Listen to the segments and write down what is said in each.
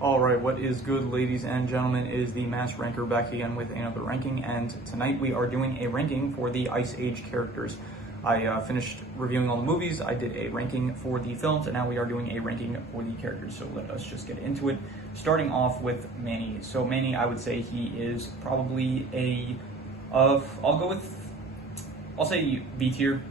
Alright, what is good, ladies and gentlemen? It is the Mass Ranker back again with another ranking, and tonight we are doing a ranking for the Ice Age characters. I finished reviewing all the movies, I did a ranking for the films, and now we are doing a ranking for the characters, so let us just get into it. Starting off with Manny. So Manny, I would say he is probably I'll say B tier.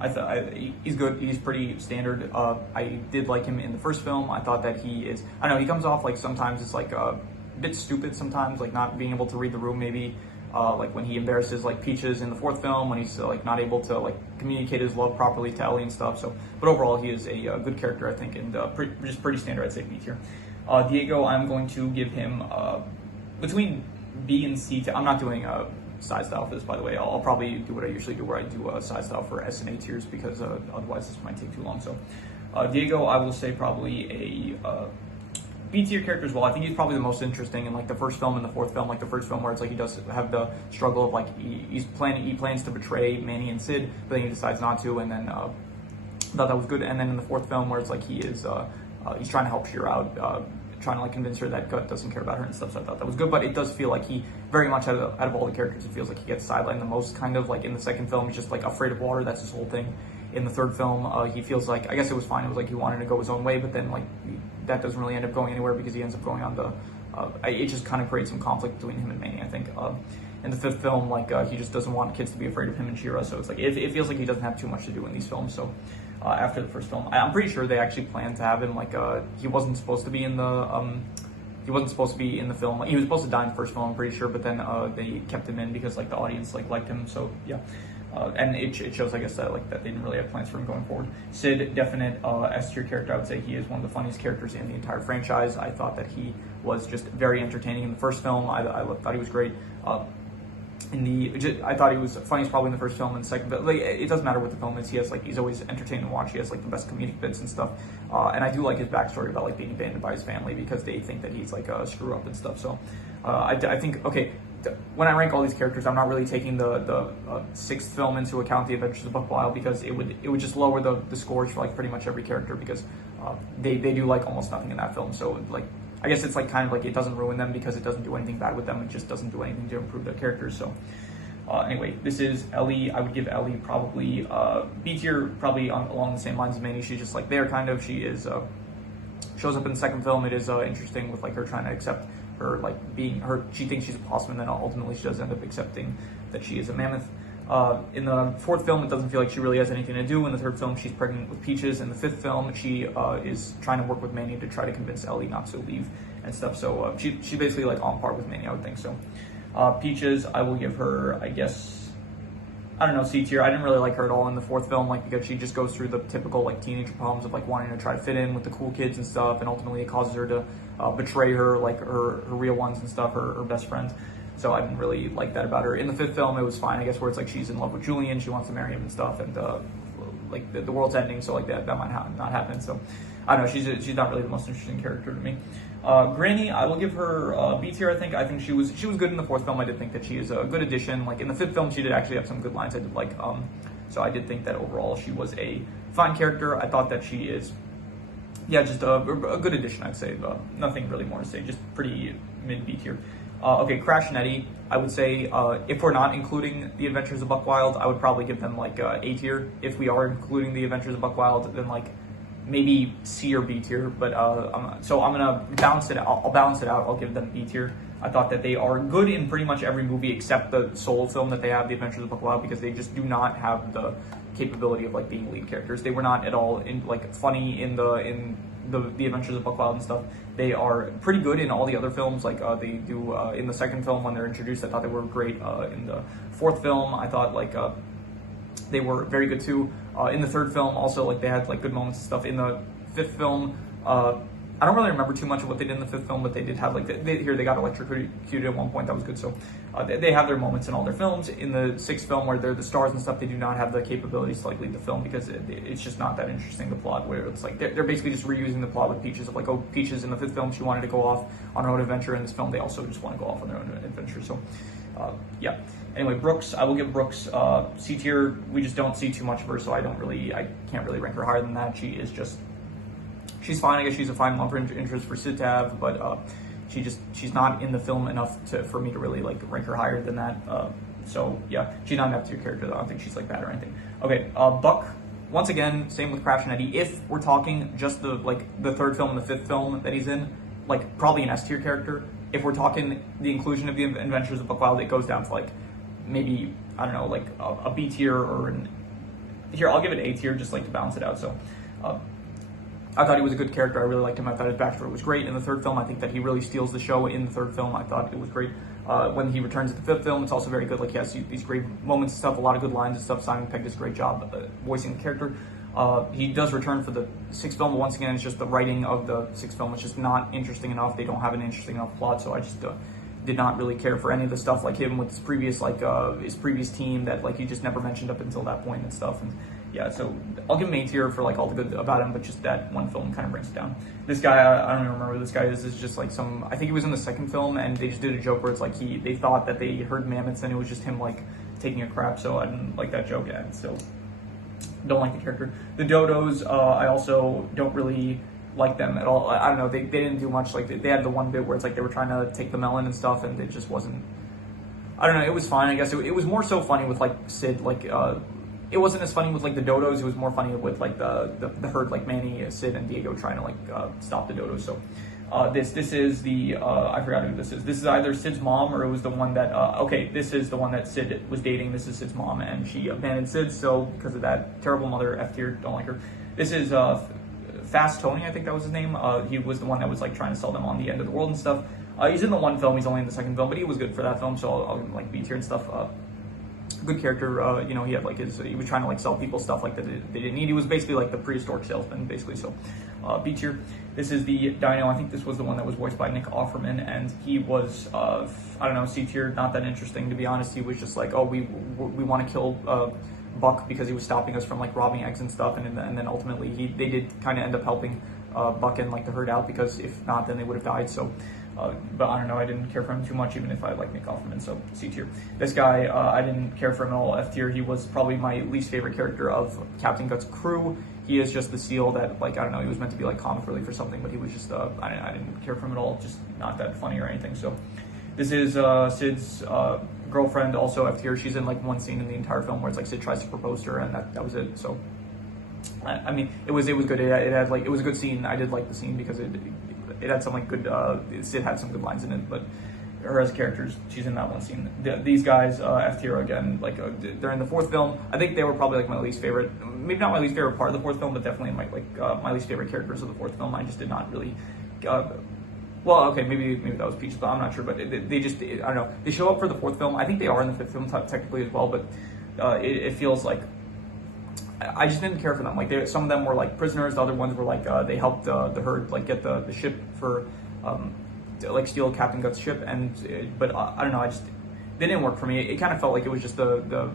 He's good. He's pretty standard. I did like him in the first film. I thought that he he comes off like sometimes it's like a bit stupid sometimes, like not being able to read the room maybe. Like when he embarrasses like Peaches in the fourth film, when he's like not able to like communicate his love properly to Ellie and stuff. So, but overall he is a good character, I think, and just pretty standard. I'd say B tier. Diego, I'm going to give him between B and C. I'm not doing side style for this, by the way. I'll probably do what I usually do, where I do a side style for S and A tiers, because otherwise this might take too long. So Diego, I will say probably a B tier character as well. I think he's probably the most interesting in like the first film and the fourth film. Like the first film, where it's like he does have the struggle of like he plans to betray Manny and Sid, but then he decides not to, and then thought that was good. And then in the fourth film, where it's like he is he's trying to help Shira out, trying to like convince her that Gut doesn't care about her and stuff. So I thought that was good, but it does feel like he very much out of all the characters, it feels like he gets sidelined the most. Kind of like in the second film, he's just like afraid of water. That's his whole thing. In the third film, he feels like, I guess it was fine. It was like he wanted to go his own way, but then like that doesn't really end up going anywhere, because he ends up going on the. It just kind of creates some conflict between him and Manny, I think. In the fifth film, like he just doesn't want kids to be afraid of him and Shira. So it's like it feels like he doesn't have too much to do in these films. So after the first film, I'm pretty sure they actually planned to have him like he wasn't supposed to be in the He wasn't supposed to be in the film. He was supposed to die in the first film, I'm pretty sure, but then they kept him in because like the audience like liked him. So yeah, and it shows, I guess, that like that they didn't really have plans for him going forward. Sid, definite S tier character. I would say he is one of the funniest characters in the entire franchise. I thought that he was just very entertaining in the first film. I thought he was great. I thought he was funniest probably in the first film, and second, but like it doesn't matter what the film is. He's always entertaining to watch. He has like the best comedic bits and stuff. And I do like his backstory about like being abandoned by his family because they think that he's like a screw up and stuff. So I think, okay, when I rank all these characters, I'm not really taking the sixth film into account, The Adventures of Buck Wild, because it would just lower the scores for like pretty much every character, because they do like almost nothing in that film. So like, I guess it's like kind of like it doesn't ruin them because it doesn't do anything bad with them. It just doesn't do anything to improve their characters. So anyway, this is Ellie. I would give Ellie probably B tier, probably along the same lines as Manny. She's just like there, kind of. She is shows up in the second film. It is interesting with like her trying to accept her like being her. She thinks she's a possum, and then ultimately she does end up accepting that she is a mammoth. In the fourth film, it doesn't feel like she really has anything to do. In the third film, she's pregnant with Peaches. In the fifth film, she is trying to work with Manny to try to convince Ellie not to leave and stuff. So she's basically like on par with Manny, I would think. So Peaches, I will give her, I guess, I don't know, C tier. I didn't really like her at all in the fourth film, like because she just goes through the typical like teenager problems of like wanting to try to fit in with the cool kids and stuff, and ultimately it causes her to betray her, like her real ones and stuff, her best friends. So I didn't really like that about her. In the fifth film, it was fine, I guess, where it's like she's in love with Julian, she wants to marry him and stuff, and like the world's ending, so like that might not happen. So I don't know, she's not really the most interesting character to me. Granny, I will give her B tier. I think she was good in the fourth film. I did think that she is a good addition. Like in the fifth film, she did actually have some good lines I did like. So I did think that overall she was a fine character. I thought that she is, yeah, just a good addition, I'd say. Nothing really more to say, just pretty mid B tier. Okay, Crash and Eddie, I would say, if we're not including The Adventures of Buck Wild, I would probably give them like A tier. If we are including The Adventures of Buck Wild, then like maybe C or B tier. But so I'm gonna balance it out. I'll balance it out. I'll give them B tier. I thought that they are good in pretty much every movie except the solo film that they have, The Adventures of Buck Wild, because they just do not have the capability of like being lead characters. They were not at all in like funny in the Adventures of Buck Wild and stuff. They are pretty good in all the other films, like they do in the second film when they're introduced. I thought they were great. In the fourth film, I thought like they were very good too. In the third film, also like they had like good moments and stuff. In the fifth film, I don't really remember too much of what they did in the fifth film, but they did have like they got electrocuted at one point. That was good. So they have their moments in all their films. In the sixth film, where they're the stars and stuff, they do not have the capabilities to like lead the film, because it's just not that interesting, the plot, where it's like they're basically just reusing the plot with Peaches, of like, oh, Peaches in the fifth film, she wanted to go off on her own adventure. In this film, they also just want to go off on their own adventure. So yeah. Anyway, Brooks, I will give Brooks C tier. We just don't see too much of her, so I can't really rank her higher than that. She's fine. I guess she's a fine love interest for Sid to have, but she's not in the film enough for me to really like rank her higher than that. So yeah, she's not an F tier character though. I don't think she's like bad or anything. Okay, Buck. Once again, same with Crash and Eddie. If we're talking just the third film and the fifth film that he's in, like probably an S tier character. If we're talking the inclusion of the Adventures of Buck Wild, it goes down to like maybe, I don't know, like a B tier or here, I'll give it A tier just like to balance it out. So I thought he was a good character. I really liked him. I thought his backstory was great in the third film. I think that he really steals the show in the third film. I thought it was great. When he returns to the fifth film, it's also very good. Like he has these great moments and stuff, a lot of good lines and stuff. Simon Pegg does a great job voicing the character. He does return for the sixth film, but once again, it's just the writing of the sixth film. It's just not interesting enough. They don't have an interesting enough plot, so I just did not really care for any of the stuff like him with his previous team that like he just never mentioned up until that point and stuff. And yeah, so I'll give him A tier for like all the good about him, but just that one film kind of brings it down. This guy, I don't even remember who this guy is. It's just like I think he was in the second film, and they just did a joke where it's like they thought that they heard mammoths, and it was just him like taking a crap. So I didn't like that joke, and still don't like the character. The Dodos, I also don't really like them at all. I don't know, they didn't do much. Like they had the one bit where it's like they were trying to take the melon and stuff, and it just wasn't. I don't know. It was fine, I guess. It was more so funny with like Sid, like. It wasn't as funny with like the Dodos. It was more funny with like the herd, like Manny, Sid, and Diego trying to like stop the Dodos. So this is the I forgot who this is. This is either Sid's mom or it was the one that okay, this is the one that Sid was dating. This is Sid's mom, and she abandoned Sid. So because of that, terrible mother, F tier, don't like her. This is Fast Tony, I think that was his name. He was the one that was like trying to sell them on the end of the world and stuff. He's in the one film. He's only in the second film, but he was good for that film. So I'll give him like B tier and stuff. Good character, you know, he had like he was trying to like sell people stuff like that they didn't need. He was basically like the prehistoric salesman, basically. So B tier. This is the Dino. I think this was the one that was voiced by Nick Offerman, and he was I don't know, C tier. Not that interesting, to be honest. He was just like, oh, we want to kill Buck because he was stopping us from like robbing eggs and stuff, and then ultimately they did kind of end up helping Buck and like the herd out, because if not, then they would have died. So. But I don't know, I didn't care for him too much, even if I like Nick Offerman, so C tier. This guy, I didn't care for him at all, F tier. He was probably my least favorite character of Captain Guts' crew. He is just the seal that, like, I don't know, he was meant to be like comic relief or something, but he was just, I didn't care for him at all, just not that funny or anything. So this is Sid's girlfriend, also F tier. She's in like one scene in the entire film where it's like Sid tries to propose to her, and that was it. So I mean, it was good. It had like, it was a good scene. I did like the scene because it had some like good, Sid had some good lines in it, but her as characters, she's in that one scene. These guys, F tier again, like they're in the fourth film. I think they were probably like my least favorite, maybe not my least favorite part of the fourth film, but definitely my least favorite characters of the fourth film. I just did not really, well, okay, maybe that was Peach, but I'm not sure, but they just, I don't know, they show up for the fourth film. I think they are in the fifth film technically as well, but it feels like, I just didn't care for them. Like some of them were like prisoners. The other ones were like they helped the herd like get the ship for to, like steal Captain Guts' ship. And but I don't know. They didn't work for me. It kind of felt like it was just the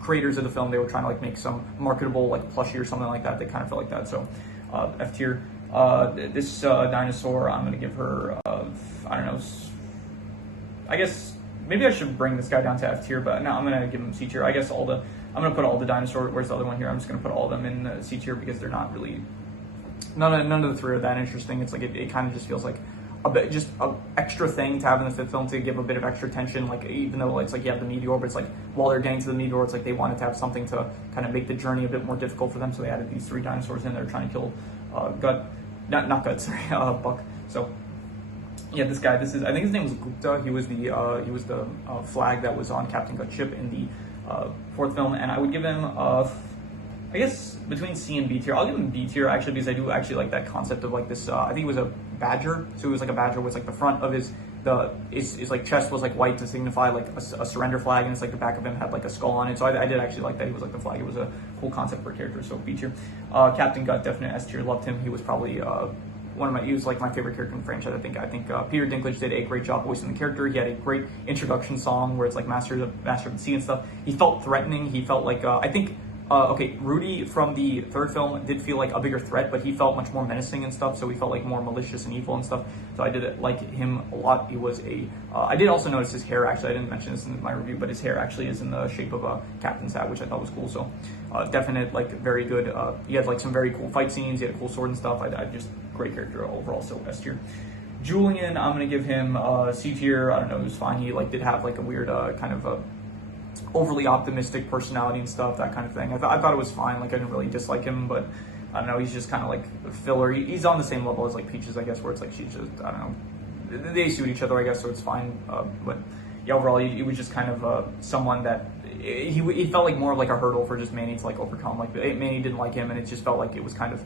creators of the film. They were trying to like make some marketable like plushie or something like that. They kind of felt like that. So F tier. This dinosaur, I'm gonna give her I don't know. I guess maybe I should bring this guy down to F tier, but no, I'm gonna give him C tier. I guess I'm going to put all the dinosaur, where's the other one here? I'm just going to put all of them in C tier because they're not really, none of the three are that interesting. It's like, it kind of just feels like just an extra thing to have in the fifth film to give a bit of extra tension. Like, even though it's like you have the meteor, but it's like while they're getting to the meteor, it's like they wanted to have something to kind of make the journey a bit more difficult for them. So they added these three dinosaurs in there trying to kill not Gut, sorry, Buck. So yeah, this guy, I think his name was Gupta. He was the flag that was on Captain Gut's ship in the fourth film, and I would give him I guess between C and B tier. I'll give him B tier actually, because I do actually like that concept of like this I think it was a badger, so it was like a badger with like the front of his like chest was like white to signify like a surrender flag, and it's like the back of him had like a skull on it. So I did actually like that he was like the flag. It was a cool concept for a character. So B tier. Captain Gut, definite S tier. Loved him. He was probably he was like my favorite character in the franchise. I think Peter Dinklage did a great job voicing the character. He had a great introduction song where it's like Master of the Sea and stuff. He felt threatening. He felt like I think Rudy from the third film did feel like a bigger threat, but he felt much more menacing and stuff. So he felt like more malicious and evil and stuff. So I did like him a lot. He was I did also notice his hair. Actually, I didn't mention this in my review, but his hair actually is in the shape of a captain's hat, which I thought was cool. So definite, like very good. He had like some very cool fight scenes. He had a cool sword and stuff. I just great character overall. So S tier. Julian, I'm gonna give him C tier. I don't know, he was fine. He like did have like a weird kind of overly optimistic personality and stuff, that kind of thing. I thought it was fine. Like I didn't really dislike him, but I don't know. He's just kind of like a filler. He's on the same level as like Peaches, I guess, where it's like she's just, I don't know, they suit each other, I guess, so it's fine. But yeah, overall, he was just kind of someone that he felt like more of like a hurdle for just Manny to like overcome. Like Manny didn't like him, and it just felt like it was kind of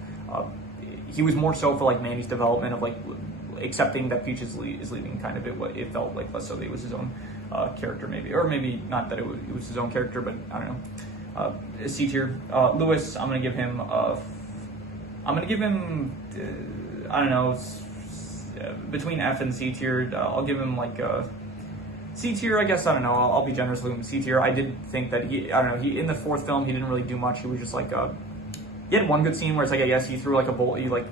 he was more so for like Manny's development of like accepting that Peaches is leaving. Kind of it felt like less so that it was his own character, maybe, or maybe not that it was his own character, but I don't know. C tier. Lewis, I'm gonna give him I don't know, between F and C tier. I'll give him like C tier, I guess. I don't know. I'll be generous with him. C tier. I did think that I don't know. He in the fourth film, he didn't really do much. He was just like, he had one good scene where it's like, I guess he threw like a bowl. He like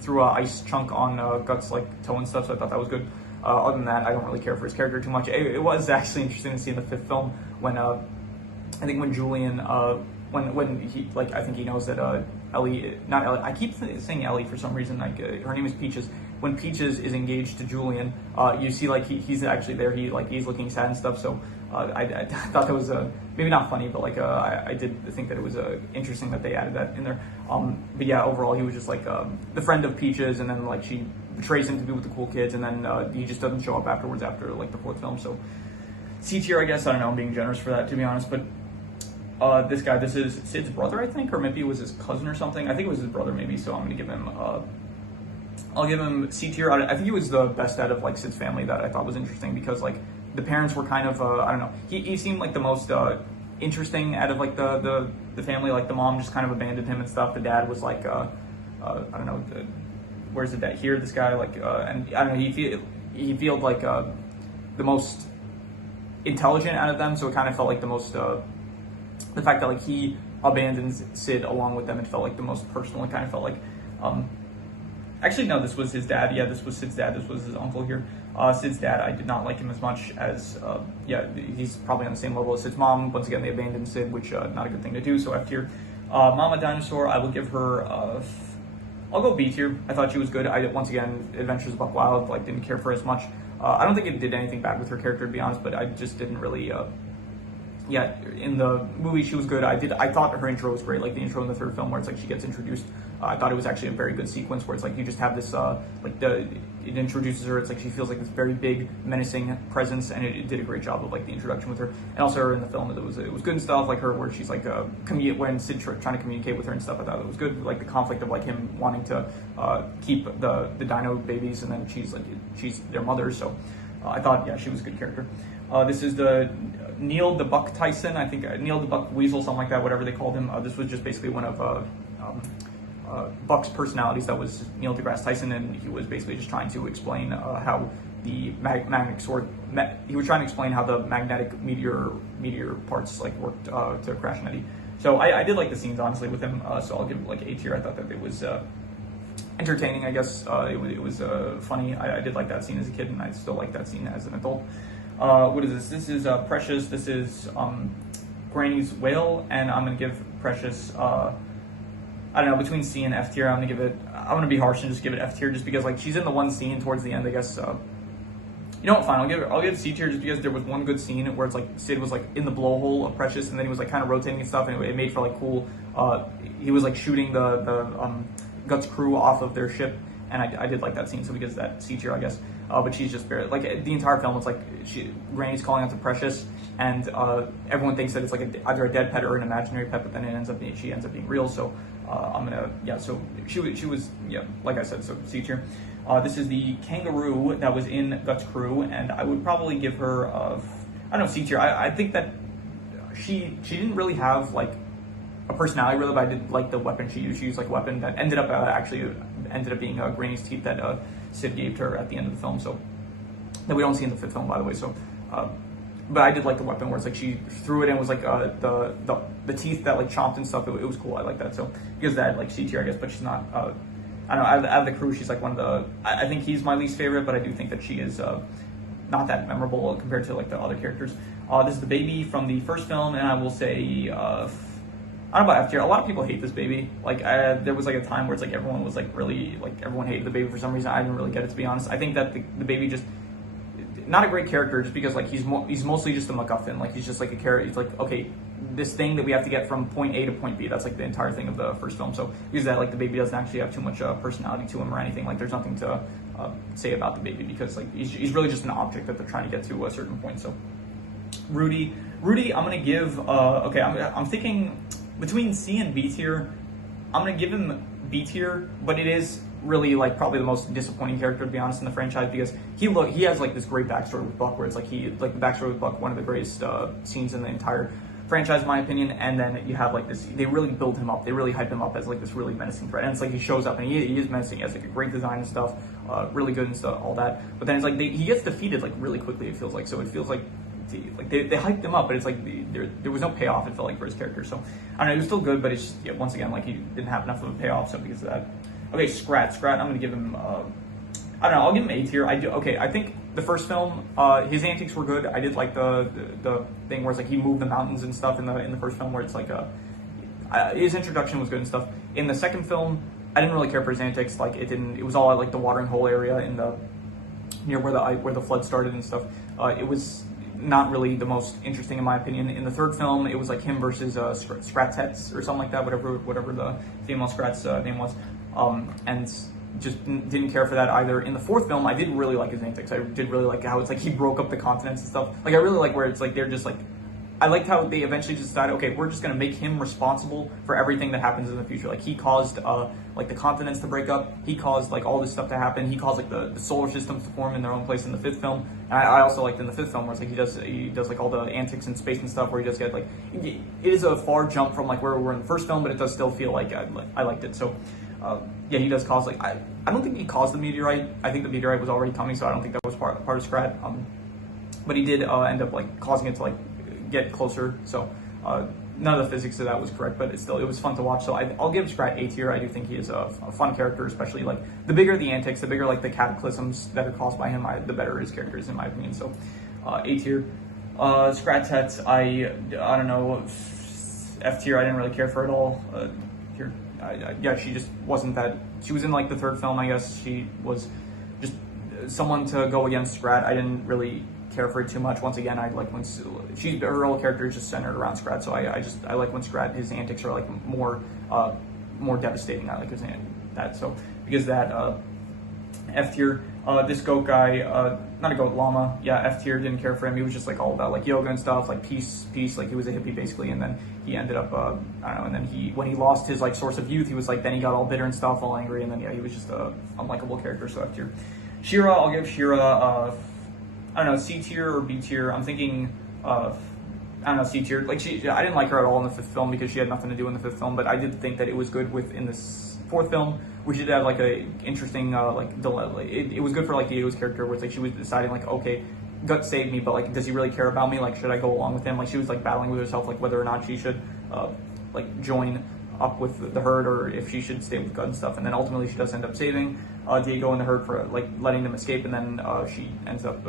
threw a ice chunk on Guts like toe and stuff. So I thought that was good. Other than that, I don't really care for his character too much. It was actually interesting to see in the fifth film when I think when Julian when he like I think he knows that Ellie, not Ellie, I keep saying Ellie for some reason, like her name is Peaches. When Peaches is engaged to Julian, you see like he's actually there. He's looking sad and stuff. So I thought that was maybe not funny, but like I did think that it was interesting that they added that in there. But yeah, overall he was just like the friend of Peaches, and then like she betrays him to be with the cool kids, and then he just doesn't show up afterwards after like the fourth film. So C tier, I guess. I don't know. I'm being generous for that, to be honest, but. This guy, this is Sid's brother, I think, or maybe it was his cousin or something. I think it was his brother, maybe. So I'm gonna give him, I'll give him C tier. I think he was the best out of like Sid's family that I thought was interesting because like the parents were kind of, I don't know. He seemed like the most interesting out of like the family. Like the mom just kind of abandoned him and stuff. The dad was like, I don't know, where's the dad? Here, this guy, like, and I don't know. He felt like the most intelligent out of them. So it kind of felt like the most. The fact that like he abandons Sid along with them, it felt like the most personal. It kind of felt like, actually no, this was his dad. Yeah, this was Sid's dad. This was his uncle here. Sid's dad, I did not like him as much as, yeah, he's probably on the same level as Sid's mom. Once again, they abandoned Sid, which not a good thing to do. So F tier. Mama Dinosaur, I will give her. I'll go B tier. I thought she was good. Once again, Adventures of Buck Wild, like didn't care for her as much. I don't think it did anything bad with her character, to be honest, but I just didn't really. Yeah, in the movie she was good. I thought her intro was great, like the intro in the third film where it's like she gets introduced. I thought it was actually a very good sequence where it's like you just have this it introduces her. It's like she feels like this very big menacing presence, and it did a great job of like the introduction with her, and also her in the film. It was good and stuff, like her where she's like when Sid trying to communicate with her and stuff. I thought it was good, like the conflict of like him wanting to keep the dino babies, and then she's their mother. So I thought, yeah, she was a good character. This is the Neil the Buck Tyson, I think Neil the Buck Weasel, something like that, whatever they called him. This was just basically one of Buck's personalities. That was Neil deGrasse Tyson, and he was basically just trying to explain how the magnetic sword. He was trying to explain how the magnetic meteor parts like worked to crash an eddy. So I did like the scenes honestly with him. So I'll give it like A tier. I thought that it was entertaining. I guess it was funny. I did like that scene as a kid, and I still like that scene as an adult. What is this? This is Precious. This is Granny's whale, and I'm gonna give Precious. I don't know, between C and F tier. I'm gonna be harsh and just give it F tier, just because like she's in the one scene towards the end. I guess. You know what? Fine. I'll give it C tier just because there was one good scene where it's like Sid was like in the blowhole of Precious, and then he was like kind of rotating and stuff, and it made for like cool. He was like shooting the Guts crew off of their ship, and I did like that scene, so he gets that C tier, I guess. But she's just very, like, the entire film, it's like Granny's calling out to Precious, and everyone thinks that it's like either a dead pet or an imaginary pet, but then she ends up being real. So so she was, yeah, like I said, so C tier. This is the kangaroo that was in Guts crew, and I would probably give her I don't know, C tier. I think that she didn't really have like a personality really, but I did like the weapon she used. She used like a weapon that ended up being Granny's teeth that Sid gave her at the end of the film, so that we don't see in the fifth film, by the way. So, but I did like the weapon where it's like she threw it and it was like the teeth that like chomped and stuff. It was cool. I like that. So because that like C tier, I guess, but she's not. I don't know. Out of the crew, she's like one of the. I think he's my least favorite, but I do think that she is not that memorable compared to like the other characters. This is the baby from the first film, and I will say. I don't know about F tier. A lot of people hate this baby. Like there was like a time where it's like everyone was like really like everyone hated the baby for some reason. I didn't really get it, to be honest. I think that the baby just not a great character just because like he's mostly just a MacGuffin. Like he's just like a character. He's like, okay, this thing that we have to get from point A to point B. That's like the entire thing of the first film. So because that, like the baby doesn't actually have too much personality to him or anything. Like there's nothing to say about the baby because like he's really just an object that they're trying to get to a certain point. So Rudy, I'm gonna give okay. I'm thinking between C and B tier. I'm gonna give him B tier, but it is really like probably the most disappointing character, to be honest, in the franchise because he has like this great backstory with Buck where it's like the backstory with Buck, one of the greatest scenes in the entire franchise in my opinion. And then you have like this, they really build him up, they really hype him up as like this really menacing threat, and it's like he shows up and he is menacing, he has like a great design and stuff, really good and stuff, all that, but then it's like he gets defeated like really quickly, it feels like. So it feels like they hyped him up, but it's like there was no payoff, it felt like, for his character. So I don't know, he was still good, but it's just, yeah, once again, like he didn't have enough of a payoff. So because of that, okay, Scrat, I'm gonna give him I don't know, I'll give him A tier. I think the first film, his antics were good. I did like the thing where it's like he moved the mountains and stuff in the first film, where it's like his introduction was good and stuff. In the second film, I didn't really care for his antics. Like it was all at like the watering hole area in the near where the flood started and stuff. It was not really the most interesting in my opinion. In the third film, it was like him versus Scratets or something like that, whatever the female Scrat's name was, and just didn't care for that either. In the fourth film, I did really like his antics. I did really like how it's like he broke up the continents and stuff. Like I really like where it's like they're just like, I liked how they eventually just decided, okay, we're just gonna make him responsible for everything that happens in the future. Like he caused like the continents to break up. He caused like all this stuff to happen. He caused like the solar systems to form in their own place in the fifth film. And I also liked in the fifth film where it's like he does like all the antics in space and stuff, where he does get like, it is a far jump from like where we were in the first film, but it does still feel like I liked it. So yeah, he does cause like, I don't think he caused the meteorite. I think the meteorite was already coming, so I don't think that was part of Scrat. But he did end up like causing it to like get closer. So none of the physics of that was correct, but it was fun to watch. So I'll give Scrat A tier. I do think he is a fun character, especially like the bigger the antics, the bigger like the cataclysms that are caused by him, the better his character is in my opinion. So A tier. Scrat-Tet, I don't know, F tier. I didn't really care for it at all. Here. Yeah, she just wasn't that. She was in like the third film, I guess. She was just someone to go against Scrat. I didn't really care for it too much. Once again, I like when her whole character is just centered around Scrat. So I like when Scrat, his antics are like more devastating. I like his that. So because that F tier. This goat guy, not a goat, llama. Yeah, F tier, didn't care for him. He was just like all about like yoga and stuff, like peace. Like he was a hippie basically, and then he ended up, I don't know. And then when he lost his like source of youth, he was like, then he got all bitter and stuff, all angry, and then yeah, he was just a unlikable character. So F tier. Shira, I'll give Shira, I don't know, C tier or B tier. I'm thinking, I don't know, C tier. Like I didn't like her at all in the fifth film because she had nothing to do in the fifth film, but I did think that it was good in this fourth film. We should have like a interesting like delay. It was good for like Diego's character, where it's like she was deciding like, okay, Gut saved me, but like, does he really care about me? Like, should I go along with him? Like, she was like battling with herself, like whether or not she should like join up with the herd or if she should stay with Gut and stuff. And then ultimately she does end up saving Diego and the herd for like letting them escape, and then she ends up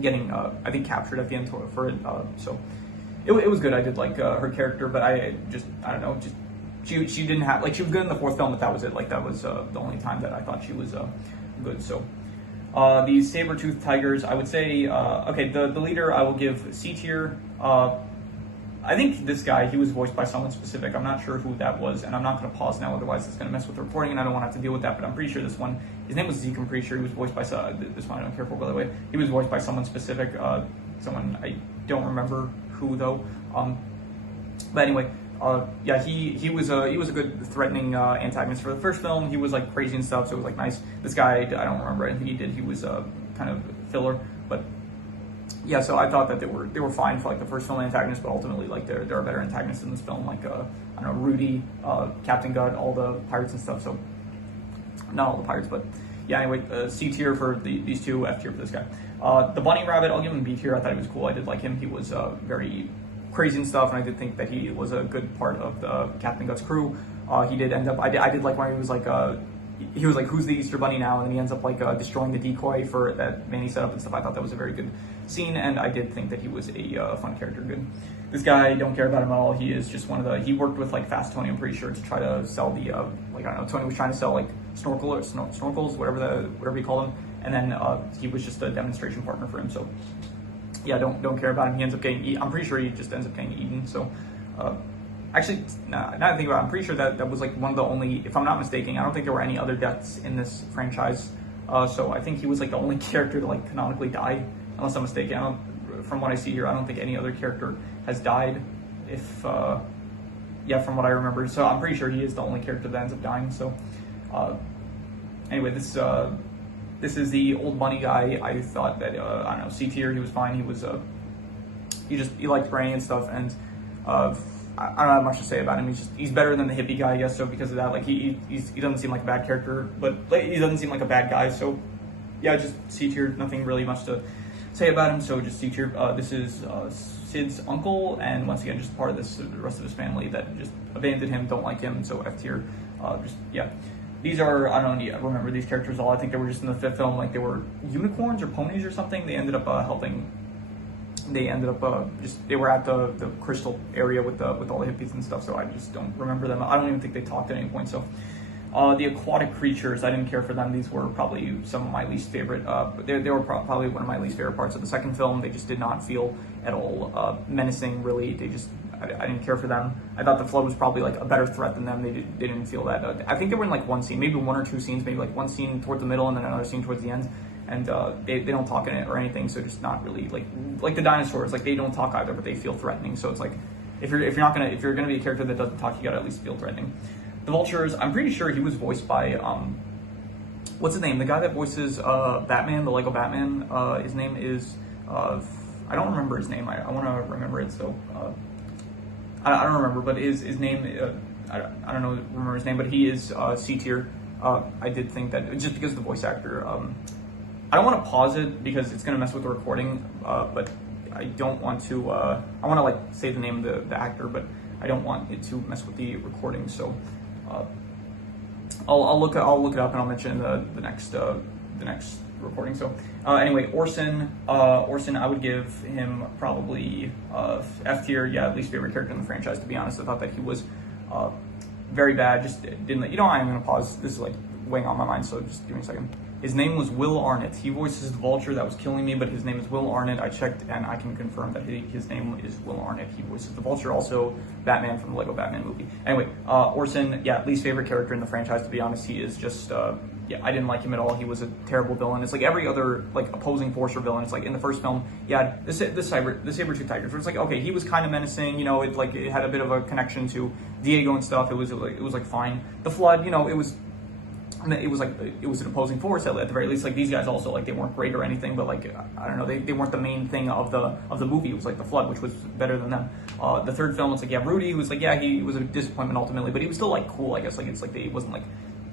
getting I think captured at the end for it. So it was good. I did like her character, but I don't know, just. She didn't have, like, she was good in the fourth film, but that was it. Like, that was the only time that I thought she was good. So these saber-toothed tigers, I would say, okay, the leader I will give C tier. I think this guy, he was voiced by someone specific. I'm not sure who that was, and I'm not going to pause now, otherwise it's going to mess with the recording, and I don't want to have to deal with that, but I'm pretty sure this one, his name was Zeke, I'm pretty sure he was voiced by, this one I don't care for, by the way. He was voiced by someone specific, someone, I don't remember who, though. But anyway, yeah, he was a good threatening antagonist for the first film. He was like crazy and stuff, so it was like nice. This guy, I don't remember anything he did. He was kind of filler, but yeah. So I thought that they were fine for like the first film antagonists, but ultimately like there are better antagonists in this film, like I don't know, Rudy, Captain Gut, all the pirates and stuff. So not all the pirates, but yeah. Anyway, C tier for these two, F tier for this guy. The bunny rabbit, I'll give him B tier. I thought he was cool. I did like him. He was very crazy and stuff, and I did think that he was a good part of the Captain Gut's crew. He did end up, I did like when he was like he was like, who's the Easter Bunny now? And then he ends up like destroying the decoy for that Manny set up and stuff. I thought that was a very good scene, and I did think that he was a fun character. Good. This guy, I don't care about him at all. He is just one of the, he worked with like Fast Tony, I'm pretty sure, to try to sell the, like, I don't know, Tony was trying to sell like snorkels, whatever you call them. And then he was just a demonstration partner for him. So yeah, don't care about him. He ends up getting, I'm pretty sure he just ends up getting eaten. So, actually, now that I think about it, I'm pretty sure that was like one of the only, if I'm not mistaken, I don't think there were any other deaths in this franchise. So I think he was like the only character to like canonically die, unless I'm mistaken. From what I see here, I don't think any other character has died. If, yeah, from what I remember. So I'm pretty sure he is the only character that ends up dying. So, anyway, this is the old bunny guy. I thought that, I don't know, C tier, he was fine. He was, he liked praying and stuff, and, I don't have much to say about him. He's better than the hippie guy, I guess. So because of that, like he doesn't seem like a bad character, but like, he doesn't seem like a bad guy. So yeah, just C tier. Nothing really much to say about him. So just C tier. This is Sid's uncle, and once again, just part of the rest of his family that just abandoned him, don't like him. So F tier. Just yeah. These are, I don't remember these characters all. I think they were just in the fifth film, like they were unicorns or ponies or something. They ended up helping. They ended up they were at the crystal area with all the hippies and stuff. So I just don't remember them. I don't even think they talked at any point. So the aquatic creatures, I didn't care for them. These were probably some of my least favorite. They were probably one of my least favorite parts of the second film. They just did not feel at all menacing. Really, I didn't care for them. I thought the flood was probably like a better threat than them. They didn't feel that. I think they were in like one scene, maybe one or two scenes, maybe like one scene towards the middle and then another scene towards the end. And they don't talk in it or anything, so just not really like the dinosaurs, like they don't talk either, but they feel threatening. So it's like if you're gonna be a character that doesn't talk, you gotta at least feel threatening. The vultures, I'm pretty sure he was voiced by what's his name? The guy that voices Batman, the Lego Batman. His name is I don't remember his name. I want to remember it. So I don't remember, but his name I don't know remember his name, but he is C tier. I did think that just because of the voice actor. I don't want to pause it because it's going to mess with the recording, but I don't want to, I want to like say the name of the actor, but I don't want it to mess with the recording. So I'll look it up and I'll mention the next recording. So anyway, Orson, I would give him probably F tier. Yeah, least favorite character in the franchise, to be honest. I thought that he was very bad. Just didn't, I'm going to pause. This is like weighing on my mind, so just give me a second. His name was Will Arnett. He voices the vulture that was killing me, but his name is Will Arnett. I checked and I can confirm that his name is Will Arnett. He voices the vulture, also Batman from the Lego Batman movie. Anyway, Orson, yeah, least favorite character in the franchise, to be honest. He is just, yeah, I didn't like him at all. He was a terrible villain. It's like every other like opposing force or villain. It's like in the first film, yeah, the Saber-tooth Tigers, where it's like, okay, he was kind of menacing, it had a bit of a connection to Diego and stuff. It was like fine. The Flood, it was an opposing force at the very least. Like these guys also, like they weren't great or anything, but like I don't know, they weren't the main thing of the movie. It was like the Flood, which was better than them. The third film, it's like, yeah, Rudy was like, yeah, he was a disappointment ultimately, but he was still like cool, I guess. Like it's like he wasn't like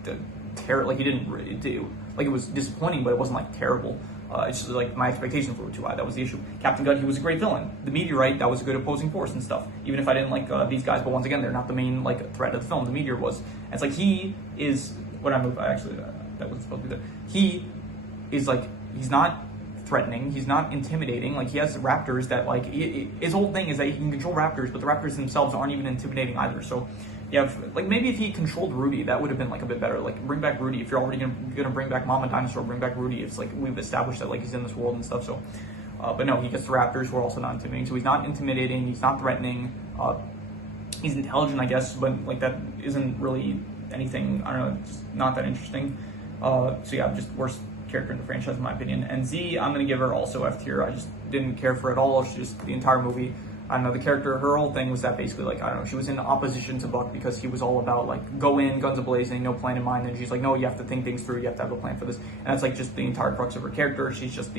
the terror, like he didn't do, like it was disappointing, but it wasn't like terrible. It's just like my expectations were too high. That was the issue. Captain Gut, he was a great villain. The Meteorite, that was a good opposing force and stuff. Even if I didn't like these guys, but once again, they're not the main like threat of the film. The Meteor was. And it's like he is. When I moved, actually, that wasn't supposed to be there. He is like, he's not threatening, he's not intimidating. Like he has raptors that like, his whole thing is that he can control raptors, but the raptors themselves aren't even intimidating either. So yeah, like maybe if he controlled Rudy, that would have been like a bit better. Like bring back Rudy. If you're already gonna bring back Mama Dinosaur, bring back Rudy. It's like we've established that like he's in this world and stuff. So, but no, he gets the raptors who are also not intimidating. So he's not intimidating, he's not threatening. He's intelligent, I guess, but like that isn't really anything, I don't know, just not that interesting. So yeah, just worst character in the franchise in my opinion. And Z, I'm gonna give her also F tier. I just didn't care for it at all. It's just the entire movie. I don't know, the character, her whole thing was that basically like, I don't know, she was in opposition to Buck because he was all about like, go in, guns a-blazing, no plan in mind. And she's like, no, you have to think things through, you have to have a plan for this. And that's like just the entire crux of her character. She's just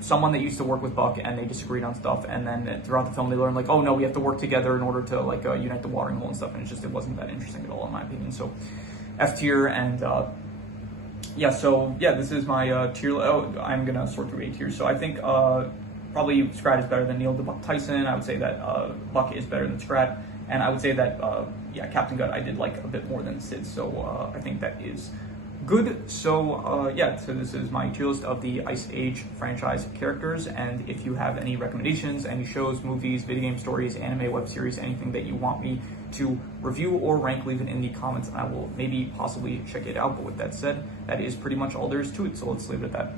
someone that used to work with Buck and they disagreed on stuff, and then throughout the film they learned like, oh no, we have to work together in order to like unite the watering hole and stuff, and it wasn't that interesting at all in my opinion. So F tier. And yeah, so yeah, this is my tier. I'm gonna sort through A tiers. So I think probably Scrat is better than Neil deBuck Tyson. I would say that Buck is better than Scrat, and I would say that yeah, Captain Gut I did like a bit more than Sid. So I think that is Good. So yeah, so this is my tier list of the Ice Age franchise characters, and if you have any recommendations, any shows, movies, video game stories, anime, web series, anything that you want me to review or rank, leave it in the comments, and I will maybe possibly check it out. But with that said, that is pretty much all there is to it, so let's leave it at that.